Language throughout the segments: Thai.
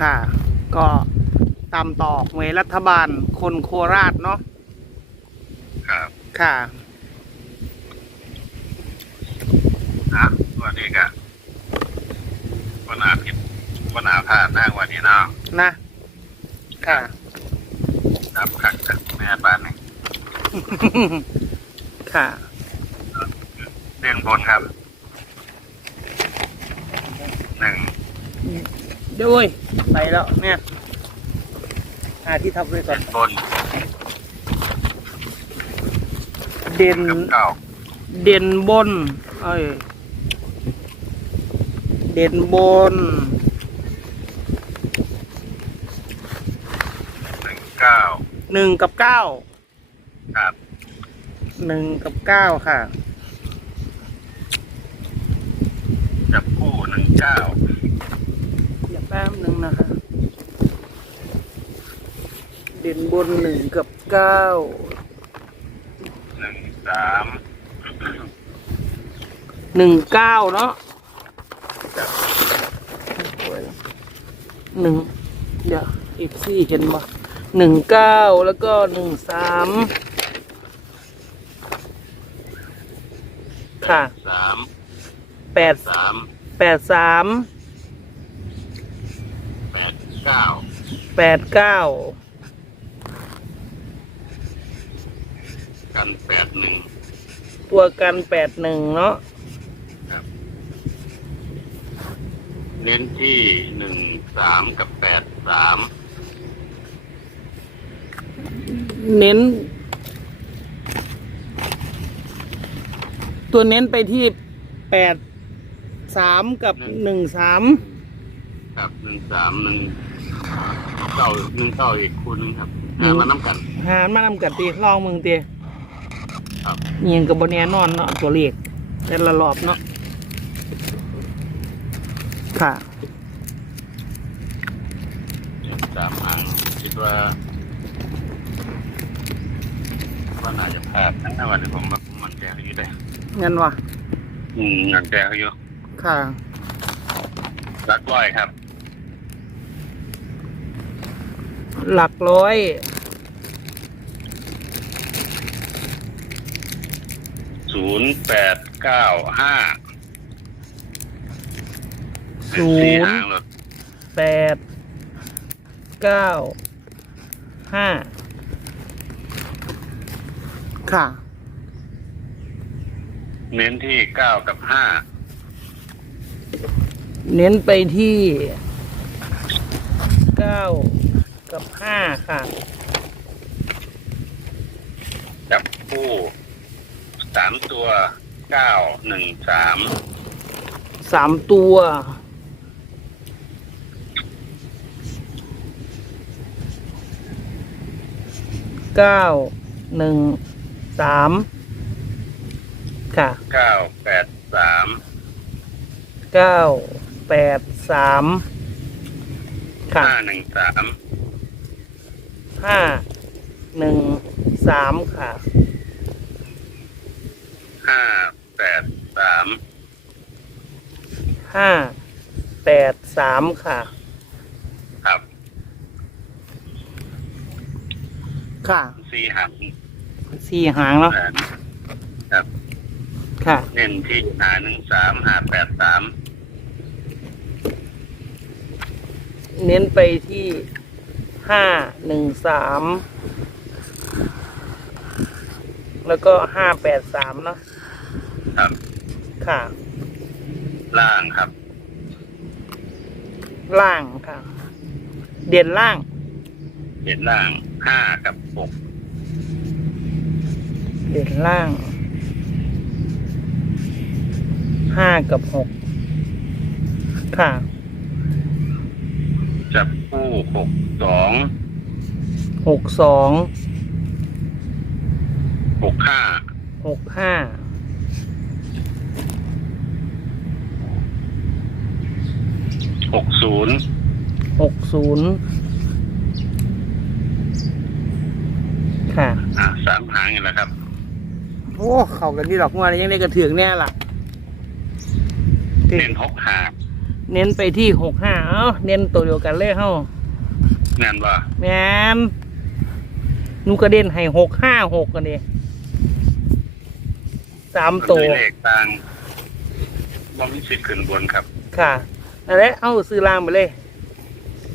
ค่ะ ก็ตามต่อหวยรัฐบาลคนโคราชเนาะครับค่ะนะวันนี้ก็วันอาทิตย์วันอาพาดหน้าวันนี้เนาะนะ ค่ะ ครับขัดกับแม่บ้านนี่ค่ะ เรื่องบนครับหนึ่ง ด้วยไปแล้วเนี่ยหาที่ทับไว้ก่อนบนเด่นกับเก้าเด่นบน เอ้ยเด่นบนหนึ่งเก้าหนึ่งกับเก้าครับหนึ่งกับเก้าค่ะ จับคู่หนึ่งเก้าอย่า แป๊บหนึ่งนะคะเด่นบนหนึ่งกับเก้าหนึ่งสามหนึ่งเก้าเนาะหนึ่งเดี๋ยวอีกสี่เห็นบ่หนึ่งเก้าแล้วก็หนึ่งสามค่ะสามแปดสามแปดสามแปด เก้าแปดเก้ากันแปดหนึ่งตัวกันแปดหนึ่งเนาะเน้นที่หนึ่งสามกับแปดสามเน้น ตัวเน้นไปที่แปดสามกับหนึ่งสามกับหนึ่งสามหนึ่ง เก้าหนึ่งเก้าอีกคู่หนึงครับหามาน้ำกัน หารมานำกัดตีลองมึงตีครับเงียงกับบนแน่นอนเนาะตัวเลขแต่ละรอบเนาะค่ะ สามหางคิดว่าว่าน่าจะพลาดนะวันนี้ผมมาผมมันแก้เขาอยู่ได้งั้นวะอืมมันแก้เขาอยู่ค่ะ รักร้อยครับ หลักร้อย ศูนย์แปดเก้าห้าศูนย์หางรถแปดเก้าห้าค่ะ เน้นที่เก้ากับห้า เน้นไปที่เก้ากับ ห้าค่ะ จับคู่สามตัวเก้าหนึ่งสามสามตัว เก้า หนึ่ง สาม ค่ะ เก้าแปดสามเก้า แปด สาม ค่ะ ห้าหนึ่งสาม ห้าหนึ่งสามค่ะห้าแปดสามห้าแปดสามค่ะ ครับค่ะ สี่หางสี่หางเนาะครับค่ะ เน้นที่หาหนึ่งสามหาแปดสามเน้นไปที่ ห้าหนึ่งสามแล้วก็ห้าแปดสามเนาะครับ ค่ะ ล่างครับ ล่างค่ะ เด่นล่าง เด่นล่างห้ากับหกเด่นล่างห้ากับหกค่ะ จับคู่หก สองหกสองหกห้าหกห้าหกศูนย์หกศูนย์ค่ะ อ่าสามหางนี่แหละครับ โอ้ เข้ากันที่ดอกงวดยังได้กระเถืองแน่ล่ะ เน้นหกหาเน้นไปที่หกห้าเอ้า เน้นตัวเดียวกันเลยเฮ้า แม่นว่าแมนหนูกระเด็นให้หกห้าหกกันดิสามตัวเลขต่างบ่มีสิทธิ์ขึ้นบนครับ ค่ะนั่นแหละเอาซื้อล่างไปเลย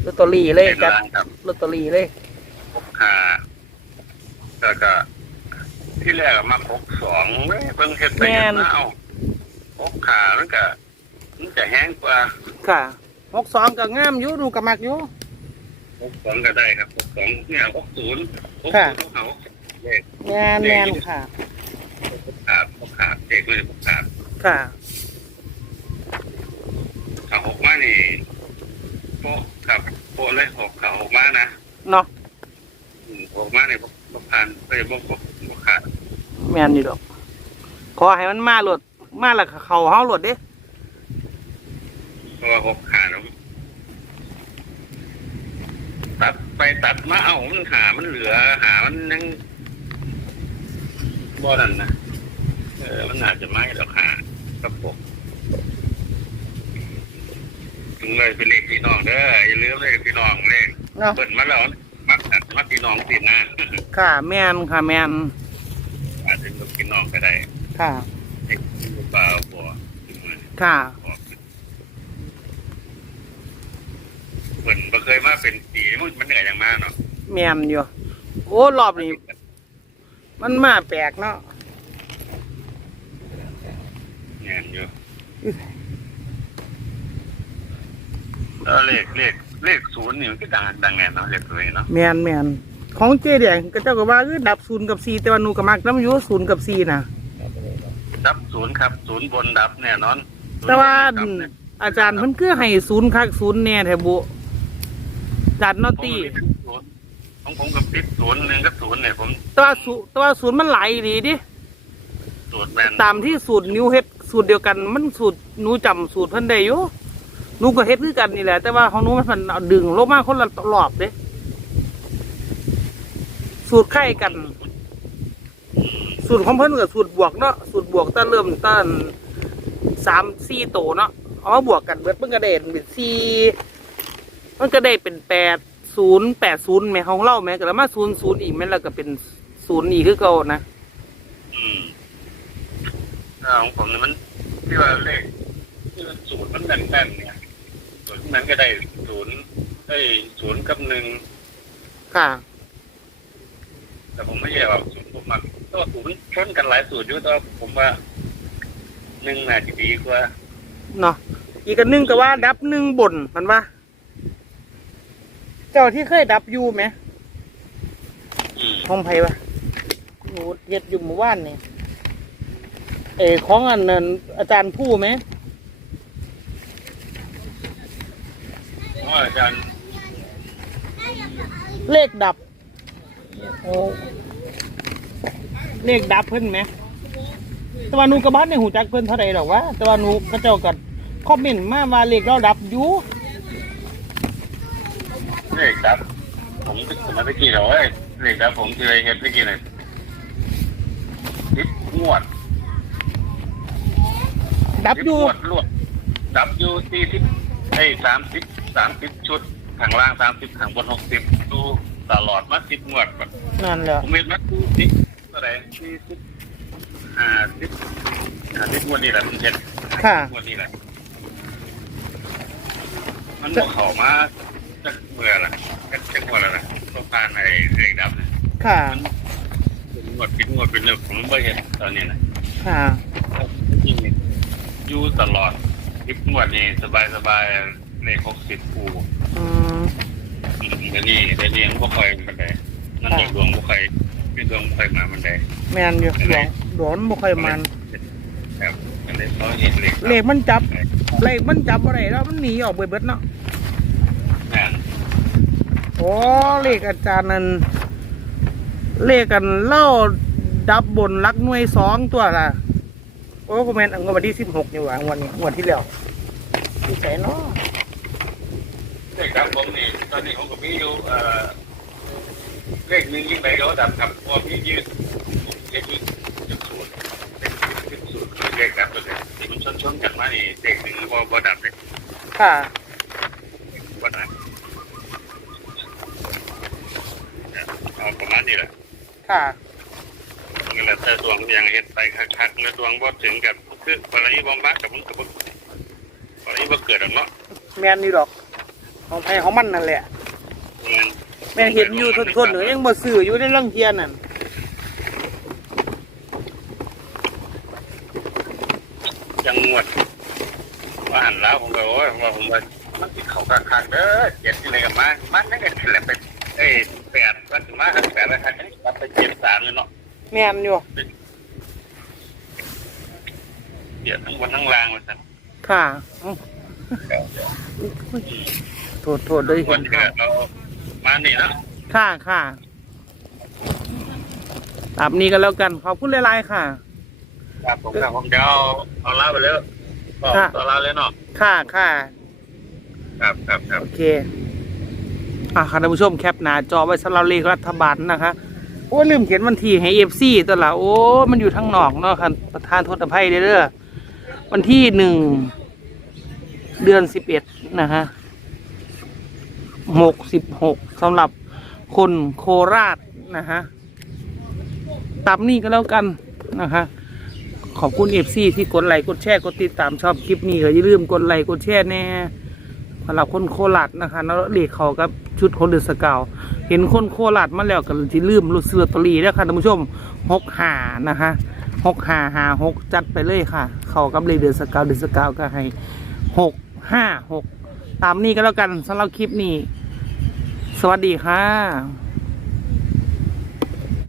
ลอตเตอรี่เลยเป็นจัดล่างครับลอตเตอรี่เลยหกห้าแล้วก็ที่แรกอะมาหกสองเว้ยเบิ่งเฮ็ดไปเฮ็ดมาเอาหกขามันก็มันจะแห้งกว่า ค่ะหกสองก็งามอยู่ดูกระมักอยู่ หกสองก็ได้ครับหกสองเนี่ยหกศูนย์หกค่ะศูนย์เขาเลขแมนแมนค่ะหกขาหกขาเลขเลยหกขาค่ะ ขาหกมานี่โป๊ะครับโป๊ะเลยหกขาหกมานะเนาะอืมหกมาเนี่ยบกผ่านไปบกบกบกขาดแมนอยู่ดอก ขอให้มันมาหลดมาและเขาเฮาหลดเด้เพราะว่าหกขาเนาะ ตัดไปตัดมาเอามันหามันเหลือหามันยังบ่นั่นนะเออมันอาจจะไม่หรอกหาครับผมถึงเลยเป็นเลขพี่น้องเด้ออย่าลืมเลขพี่น้องเลขเนาะเปิดมาแล้วมักอัดมักพี่น้องติดหน้าค่ะแมนค่ะแมนอาจจะเป็นพี่น้องก็ได้ค่ะเด็กเปล่าบ่ค่ะ เหมือนบ่เคยมาเป็นปีมันมันเหนื่อยอย่างมากเนาะแมนอยู่ โอ้รอบนี้ มันมาแปลกเนาะเหนื่อยอยู่แล้วเลขเลขเลขศูนย์นี่มันก็ดังดังแน่เนาะเลขศูนย์เนาะแมนแมนของเจแดงก็เจ้าก็ว่าคือดับศูนย์กับสี่แต่ว่าหนูกับมักน้ำอยูศูนย์กับสี่นะดับศูนย์ครับศูนย์บนดับแน่นอนแต่ว่าศูนย์บนดับเนี่ย อาจารย์มันคือให้ศูนย์คักศูนย์แน่แถบุ จัดนอตผมตี้ก็มีศูนย์ของผมกับติดศูนย์หนึ่งกับศูนย์เนี่ยผมแต่ว่าศูแต่ว่าศูนย์มันไหลดีดิสูตรแมนตามที่สูตรนิ้วเฮ็ดสูตรเดียวกัน มันสูตรหนูจำสูตรเพิ่นได้อยู่หนูก็เฮ็ดคือกันนี่แหละ แต่ว่าของหนูมันเอาดึงลงมาคนละรอบเด้สูตรไข่กัน สูตรของเพิ่นกับสูตรบวกเนาะสูตรบวกตั้งเริ่มตั้งสามสี่โตเนาะเอามาบวกกันเบิดมันก็ได้เป็นสี่ มันก็ได้เป็นแปดศูนย์แปดศูนย์แม่ของเราแม่ก็แล้วมาศูนย์ศูนย์อีกแม่นแล้วก็เป็นศูนย์อีกคือเก่านะอืมอ่าของผมเนี่ยมันที่ว่าเลขที่ว่าศูนย์มันแน่นๆเนี่ยศูนย์นั้นก็ได้ศูนย์เอ้ยศูนย์กับหนึ่งค่ะแต่ผมไม่ใช่ว่าศูนย์ผมมักแตัวาศูนย์ชนกันหลายสูตรอยู่แต่ว่าผมว่าหนึ่งน่าจะดีกว่าเนาะอีกอันหนึงก็ว่าดับหนึ่งบนมันว่าเจ้าที่เคยดับอยูไหมอืมห้องไผ่ปะหนูเฮ็ดอยู่หมู่บ้านนี่เออของอันนั้นอาจารย์ผู้ไหมเพราะว่าอาจารย์เลขดับโอ้เลขดับเพิ่นไหมแต่ว่าหนูกับบ้านในหูจักเพิ่นเท่าไหร่หรอกวะแต่ว่าหนูก็เจ้ากัคอมเมนต์มาว่าเลขเราดับอยู่ เลขครับ ผมสมัยตะกี้เราเอ้ยเลขครับผมเคยเห็นตะกี้เลยทิปงวดดับทิปอยู่งวดรวดดับอยู่สี่สิบไอ้สามสิบสามสิบชุดข้างล่างสามสิบข้างบนหกสิบดูตลอดมาสิบงวดแบบนั่นแหละผมเห็นมาดูสิเท่าไหร่สี่สิบห้าสิบห้าสิบงวดนี่แหละมันเห็นค่ะ งวดนี้แหละมันบอกเขามา จะเมื่อละก็จะงวดแล้วนะต้องการไอ้เลขดับเนี่ยค่ะ เป็นงวดเป็นงวดเป็นเรื่องผมไม่เห็นตอนนี้นะค่ะที่อยู่ตลอดทิปงวดนี่สบายสบายๆเลขหกสิบปูอืม เดี๋ยวนี้เดี๋ยวนี้มันก็ค่อยมันได้นั่นเองดวงก็ค่อยมีดวงค่อยมามันได้แมนอยู่หลวงหลวงมันบ่ค่อยมัน ครับอันนี้เขาเห็นเลขเลขมันจับ เลขมันจับอะไรแล้วมันหนีออกเบิดเบิดเนาะนั่น โอ้เลขอาจารย์นั่นเลขกันเล่าดับบนรักหน่วยสองตัวล่ะโอ้คอมเมนต์งวดวันที่สิบหกนี่หว่างวดนี้งวดที่แล้วที่ไหนเนาะเลขครับผมนี่ตอนนี้ผมก็มีอยู่เอ่อเลขหนึ่งยิ่งไปก็ดับครับพอมียืดเลขยืดจุดศูนย์เลขจุดศูนย์คือเลขดับตัวเนี้ที่มันชนๆกันมานี่เลขหนึ่งพอพอดับเลยค่ะ วันนั้นเอาประมาณนี้แหละค่ะนี่แหละแต่ดวงอย่างเห็นไปคักๆแล้วดวงบ่ถึงกับคือกรณีบ่มากกับมันกับบ่กรณีบ่เกิดหรอกเนาะแมนนี่ดอกของไผของมันนั่นแหละแม่นเห็นอยู่ทนๆหรือยังบ่ซื้ออยู่ในเรื่องเทียนนั่นจังงวดว่าหันแล้วผมก็โอ้ยว่าผมว่ามันสิเข้าคักๆเด้อเจ็ดที่ไหนกันมามันนั่นก็แหละไปเอ้ยแปด มันสิมาแปดแล้วคันนี้กลับไปเจ็ดสามเลยเนาะแม่นอยู่เดี๋ยวทั้งบนทั้งล่างว่าซั่นค่ะอื้อโทษโทษเลยวัเห็นนที่เรามานี่เนาะค่ะค่ะตามนี้ก็แล้วกันขอบคุณหลายๆค่ะ ครับผมครับผมจะเอาเอาลาไปแล้วก็ค่ะเอาลาเลยเนาะค่ะค่ะครับครับครับโอเค อะค่ะท่านผู้ชมแคปหน้าจอไว้สำหรับเลขรัฐบาลนะคะโอ้ลืมเขียนวันที่ให้เอฟซีตัวละโอ้มันอยู่ทางนอกเนาะค่ะประธานโทษอภัยเด้อวันที่หนึ่งเดือนสิบเอ็ดนะฮะหกสิบหกสำหรับคนโคราชนะฮะตามนี้ก็แล้วกันนะคะขอบคุณเอฟซีที่กดไลค์กดแชร์กดติดตามชอบคลิปนี้ก็อย่าลืมกดไลค์กดแชร์แน่ สำหรับคนโคราชนะคะแล้วเรียกเขากับชุดคนเดือสกาว เห็นคนโคราชมาแล้วก็จะลืมรู้ซื้อลอตเตอรี่แล้วค่ะท่านผู้ชมหกหานะคะหกหาหาหกจัดไปเลยค่ะ เขากับเลยเดือสกาวเดือสกาวก็ให้หกห้าหกตามนี้ก็แล้วกันสำหรับคลิปนี้ สวัสดีค่ะ